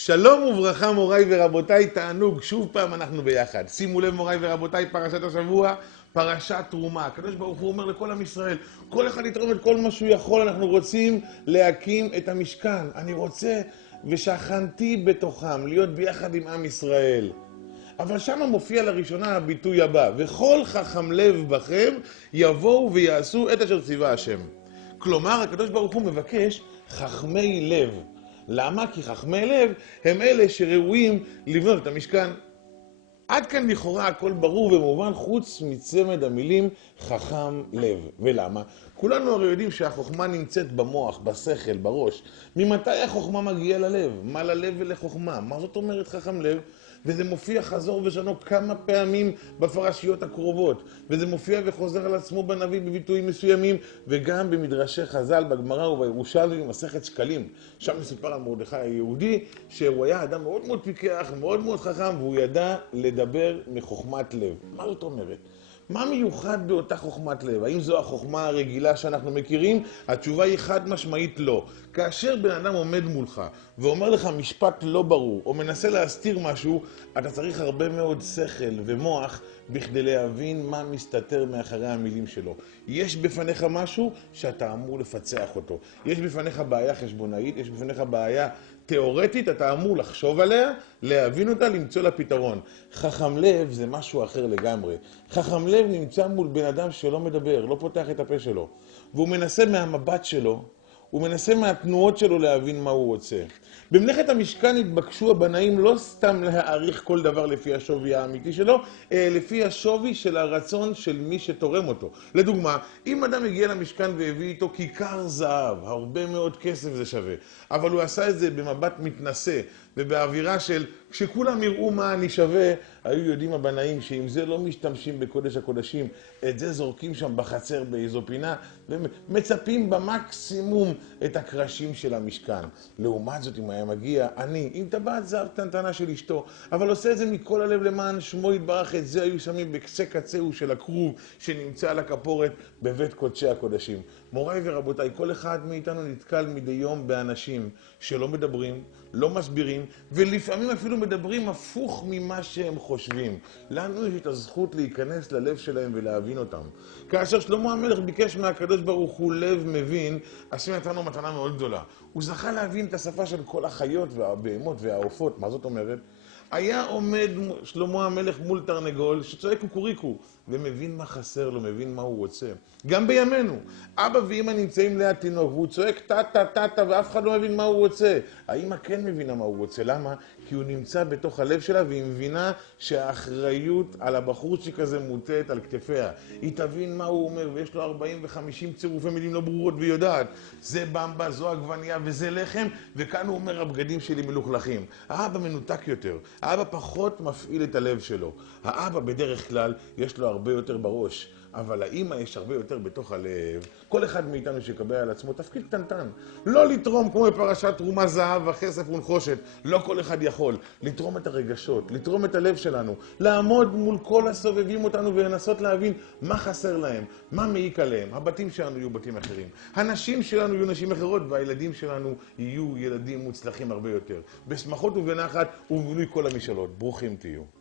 שלום וברכה מוריי ורבותיי, תענוג, שוב פעם אנחנו ביחד. שימו לב מוריי ורבותיי, פרשת השבוע, פרשת תרומה. הקדוש ברוך הוא אומר לכל עם ישראל, כל אחד יתרום את כל מה שהוא יכול, אנחנו רוצים להקים את המשכן. אני רוצה ושכנתי בתוכם, להיות ביחד עם עם ישראל. אבל שם מופיע לראשונה הביטוי הבא, וכל חכם לב בכם יבואו ויעשו את אשר ציווה השם. כלומר, הקדוש ברוך הוא מבקש חכמי לב. למה? כי חכמי לב הם אלה שראויים לבנות את המשכן. עד כאן לכאורה הכל ברור ומובן חוץ מצמד המילים חכם לב. ולמה? כולנו הרי יודעים שהחוכמה נמצאת במוח, בשכל, בראש. ממתי החוכמה מגיעה ללב? מה ללב ולחוכמה? מה זאת אומרת חכם לב? וזה מופיע חזור ושנו כמה פעמים בפרשיות הקרובות. וזה מופיע וחוזר על עצמו בנביא בביטויים מסוימים, וגם במדרשי חז"ל, בגמרא ובירושלמי, במסכת שקלים. שם מסופר על מרדכי היהודי, שהוא היה אדם מאוד מאוד פיקח, מאוד מאוד חכם, והוא ידע לדבר מחוכמת לב. מה זאת אומרת? מה מיוחד באותה חוכמת לב? האם זו החוכמה הרגילה שאנחנו מכירים? התשובה היא חד משמעית לא. כאשר בן אדם עומד מולך ואומר לך משפט לא ברור, או מנסה להסתיר משהו, אתה צריך הרבה מאוד שכל ומוח בכדי להבין מה מסתתר מאחורי המילים שלו. יש בפניך משהו שאתה אמור לפצח אותו. יש בפניך בעיה חשבונאית, יש בפניך בעיה תיאורטית, אתה אמור לחשוב עליה, להבין אותה, למצוא לה פתרון. חכם לב זה משהו אחר לגמרי. חכם לב נמצא מול בן אדם שלא מדבר, לא פותח את הפה שלו. והוא מנסה מהמבט שלו, הוא מנסה מהתנועות שלו להבין מה הוא רוצה. במלאכת המשכן התבקשו הבנאים לא סתם להעריך כל דבר לפי השווי האמיתי שלו, לפי השווי של הרצון של מי שתורם אותו. לדוגמה, אם אדם הגיע למשכן והביא איתו כיכר זהב, הרבה מאוד כסף זה שווה, אבל הוא עשה את זה במבט מתנשא ובאווירה של כשכולם יראו מה אני שווה, היו יודעים הבנאים שאם זה לא משתמשים בקודש הקודשים, את זה זורקים שם בחצר באיזו פינה, ומצפים במקסימום את הקרשים של המשכן. לעומת זאת, אם היה מגיע אני עם טבעת זהב קטנטנה של אשתו, אבל עושה את זה מכל הלב למען שמו יתברך, את זה היו שמים בקצה קצהו של הכרוב שנמצא על הכפורת בבית קודשי הקודשים. מוריי ורבותיי, כל אחד מאיתנו נתקל מדי יום באנשים שלא מדברים, לא מסבירים, ולפעמים אפילו מדברים הפוך ממה שהם חושבים. לנו יש את הזכות להיכנס ללב שלהם ולהבין אותם. כאשר שלמה המלך ביקש מהקדוש ברוך הוא לב מבין, השם נתן לו מתנה מאוד גדולה. הוא זכה להבין את השפה של כל החיות והבהמות והעופות. מה זאת אומרת? היה עומד שלמה המלך מול תרנגול שצועק קוקוריקו, ומבין מה חסר לו, מבין מה הוא רוצה. גם בימינו, אבא ואמא נמצאים ליד תינוק, והוא צועק טאטה טאטה ואף אחד לא מבין מה הוא רוצה. האמא כן מבינה מה הוא רוצה, למה? כי הוא נמצא בתוך הלב שלה, והיא מבינה שהאחריות על הבחורצ'יק הזה מוטלת על כתפיה. היא תבין מה הוא אומר, ויש לו 40 ו-50 צירופי מילים לא ברורות, והיא יודעת, זה במבה, זו עגבניה וזה לחם, וכאן הוא אומר הבגדים שלי מלוכלכים. האבא מנותק יותר, האבא פחות מפעיל את הלב שלו. האבא בדרך כלל יש לו הרבה יותר בראש, אבל האמא יש הרבה יותר בתוך הלב. כל אחד מאיתנו שיקבל על עצמו תפקיד קטנטן. לא לתרום כמו בפרשת תרומה זהב וכסף ונחושת. לא כל אחד יכול. לתרום את הרגשות, לתרום את הלב שלנו. לעמוד מול כל הסובבים אותנו ולנסות להבין מה חסר להם, מה מעיק עליהם. הבתים שלנו יהיו בתים אחרים. הנשים שלנו יהיו נשים אחרות, והילדים שלנו יהיו ילדים מוצלחים הרבה יותר. בשמחות ובנחת ובמילוי כל המשאלות. ברוכים תהיו.